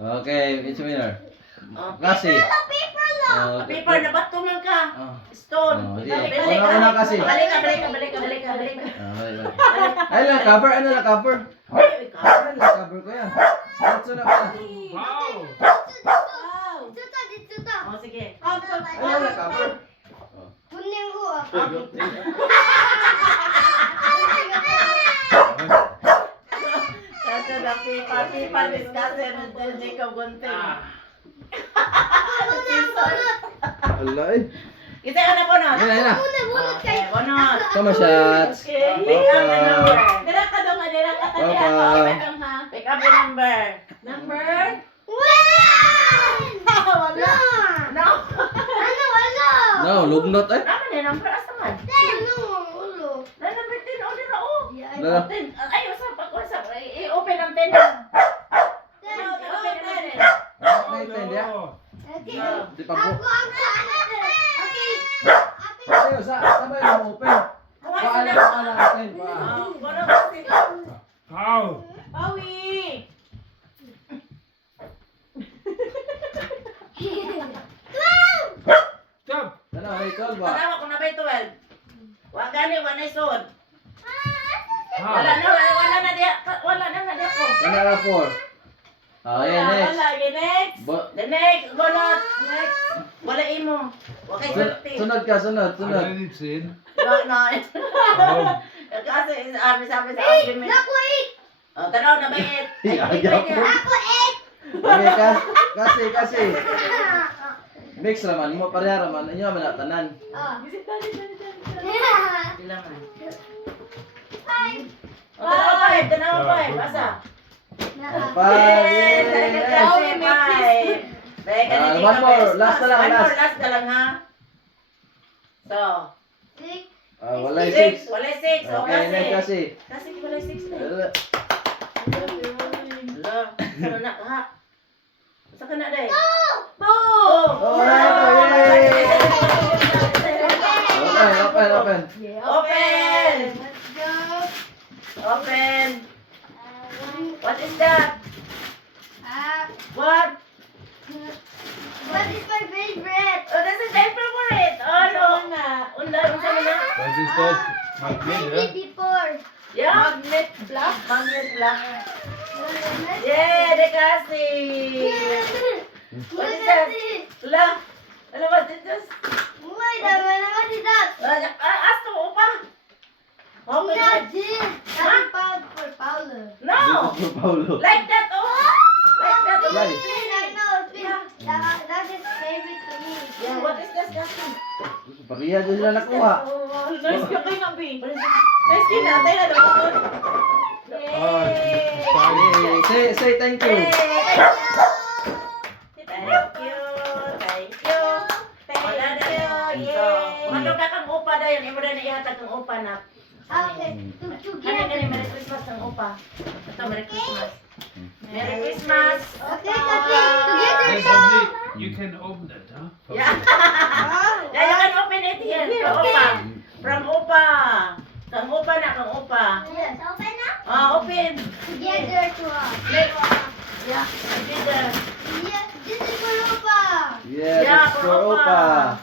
Okay, it's winner. Oh. Kasi. Paper na bato man ka. Stone. Sige. Balik ka. Una kasi. Balik ka. Ay lang, cover. Ano lang, cover? Ay, cover. Cover ko yan. Dito na pa. Wow! Oh, sige. Ay lang, cover. Kasi na paper discussion ng Jacob Gunting. Ala eh. Kita ka na po no? Ayun na. Okay, bunot. Come on, shots. Okay, pick up the number. Dira ka dong, dira ka tadi Papa. ako. Megang ha. Pick up the number. Number? No. No, lugnot eh. Ano na number? Asa man? Na number 10. O, dira o. Dala. 10. Ay, usap. I-open ang 10 na. I-open ang 10. Naintindihan ya? Di pa po. Ayo, sa ba yung open? Paala natin. Bunot kasi. How? Pawi. Stop! Ano, may 12 ba? Tanawa ko na ba 12? Wa gani, wa na isod. How? Wala na di ako. Ano na 4? Ayan, next. Lagi next. The next, bunot. Next. Wala imo. Wa kay swerte. Sunod ka, sunod. Sin. No. Kasi sabi sa argument. Oh, tanaw na bayit. Ayaw ko. Okay, kasi. Mix raman, mo pareha raman. Inyo man tanan. Sila man. Tanaw pa. Asa? One more. Last na lang, last. Last na lang ha. So. Wala 6. 6. Wala 6. O Okay, next kasi. kasi. Kasi wala 6 na. Hello. Ano na ha? Sa ka na day? Oh, yay! Open. Open. What is that? What? What is my favorite? Oh, this is my favorite. Oh, no. Unsa mo na? What is that? I played it before. Yeah. Magnet block. Yeah, de kasi. What is that? La. Ano ba dito? Wait a minute, what is that? Asto mo pa. Okay. Not this. That's for Paulo. No. This is for Paulo. Like that, oh. Like that. Oh. Right. I know, that is favorite to me. Yeah, what is this? Pareha din sila nakuha. Nice ka kay Nabi. What is it? Nice ka na, tayo na doon. Yay! Say thank you. Ano ka kang upa dayon? Imo na ihatag kang upa na. Okay, Gani Merry Christmas ang upa. Ito Merry Christmas. Merry Christmas. Okay, together. Yes, only you can open it, huh? Yeah. Yeah, you can open it here. From upa. From upa. Kang upa na, kang upa. Yes, open up. Open. Together to us. Yeah, together. Yes, this is for Opa. Yes, Yeah, it's for for Opa. Opa.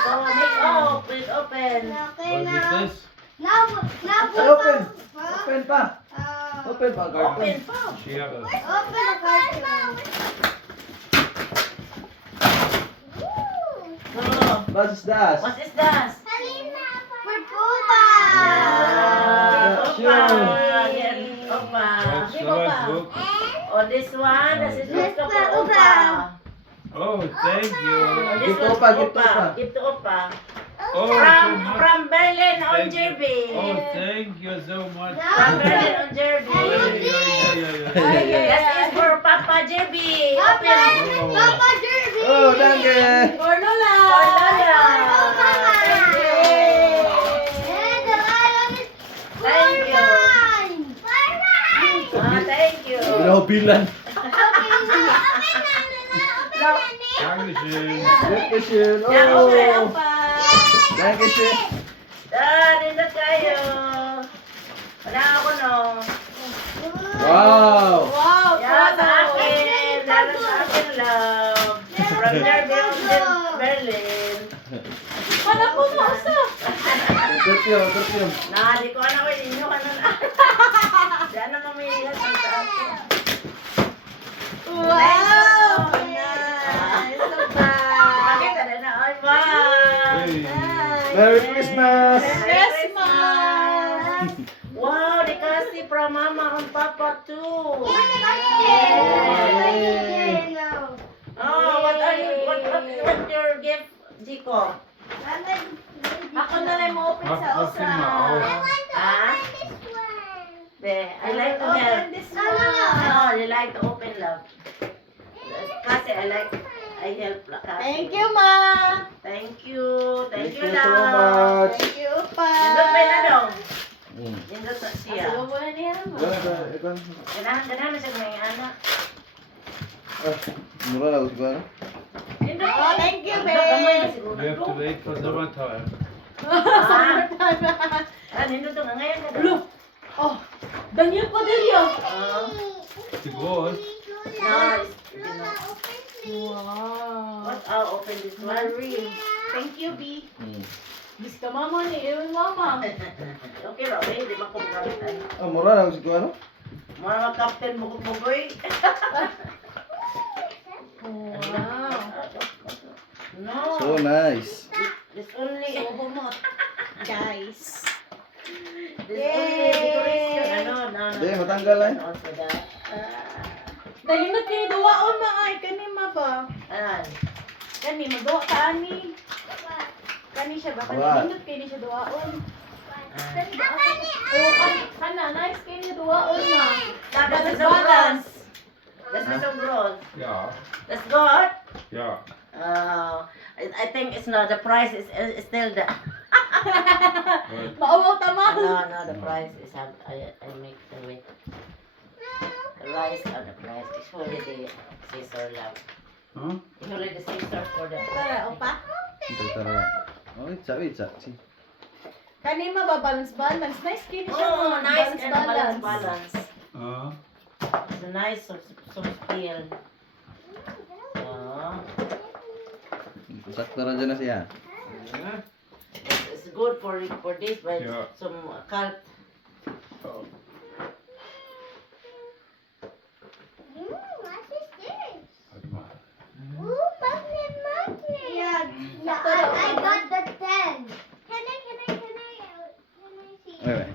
So, make open. Okay, What is now. this? Now, Ay, open. Open pa. Open pa, Open carton. pa. Share. Open the carton. Oh, What is that? what is that? For Opa. Opa. Yeah, Opa. What's look? Oh, this one, this is Yes, for for Opa. Opa. Oh, thank you. Oh, this Give to one Opa, for give to Opa. Give to Opa. Oh, so much. From Berlin on Thank you. Derby. Oh, thank you so much. From Berlin on Derby. Yeah. That is for Papa Derby. Papa, Open. Papa Derby. Oh, danke. For Lola. For Lola. Mama. Thank you. And the lion is Thank you. mine. Thank you. Bilan. Dankeschön. Dankeschön. Yeah, open, Oh. Opa. Dankeschön. Nindot kayo. Wala ako no. Wow. Wow, Yeah, sa photo. akin. love. From Berlin. Wala po mo usap. Perfume. Na, di ko anak ko inyo ka na. Diyan na mamilihan sa ako. Wow! Thank you. Nice. So bad. Pakita na na. Ay, wow. Hey. Merry Christmas! Christmas! Wow, di kasi from mama and papa too. Oh, what's your gift, Zico? Ako na lang mo open sa What's in Osra. my house? Ah? Be, I like to help. Open this one. No, I like to open love. Kasi I help la kasi. Thank you, Ma. Thank you. Thank you so love. much. Thank you, Pa. Nindot ba na dong? Mm. Nindot na siya. Asa mo na niya, Ma. Ganahan na siya may anak. Mura lang siguro. Nindot. Oh, thank you, Nindot, gamay na babe. siguro We have to. to wait for summertime. Ah, nindot to nga ngayon na Lo. Oh, Daniel Padilla. It's good. Nice. Wow. What? I'll open this one. Marie. Thank you, B. Mm. Bis ka mama ni Ewan Mama. Okay, Robby. Di ba kung gamitan? Mura lang siguro. Mga captain mo kupugoy. Wow. No. So nice. This only. So humot. Guys. This only decoration. Ano? No. Hindi, matanggal lang. Also that. Dalinot kini duwaon ma ay kani ma ba? Ayan. Kani magawa ka ani. Kani siya ba? Kani Wa. dalinot kini siya duwaon. Ah. Oh, kana nice kini duwaon ma. Tapos Balance, sa bronze. balance. That's the some bronze. Yeah. That's good. Yeah. I think it's not the price is still the Good. Maawaw tama. no the price is I make the weight. The rice or the price is already Caesar love. Huh? It's already Caesar for the Tara, opa. Tara. Oh, itsa. Si. Kani ma ba balance balance. Nice kini siya. Oh, ma. nice and balance. Uh, It's a nice some feel. Oh, Sakto ra dyan na siya. yeah. it's good for this, but Yeah. some cult. Oh. I got the 10. Can I see? Okay.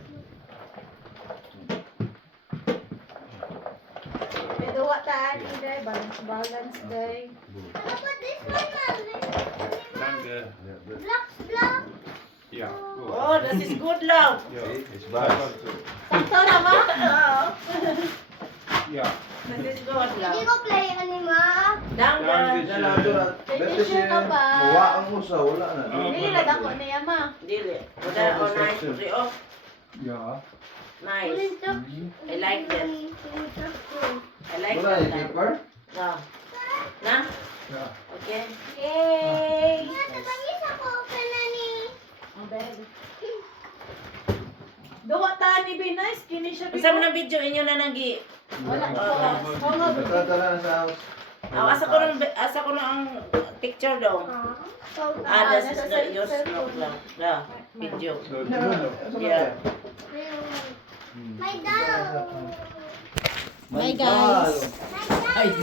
May duwa ta ani day balance balance day. How about this one? Danke. Block. Yeah. Good. Oh, this is good love. Yeah. Sakto na ma. Yeah. This is good Hindi love. ko play anima. Danke. Thank you, sure ka pa. Mawaan mo sa wala na. Dili lang ako niya ma. Dili. Wala oh nice. Putri oh. Yeah. Nice. I like it. I like Wala it. yung paper? No. Na? Yeah. Okay. Yay. Ang bed. Duwa ta ni be nice kini siya. Isa mo na video inyo na nagi. Wala ka. Hungog. Tara na sa house. Asa ko na ang picture daw. This is the use lang. La, video. So, good. Yeah. My dog. Bye, guys. My dog.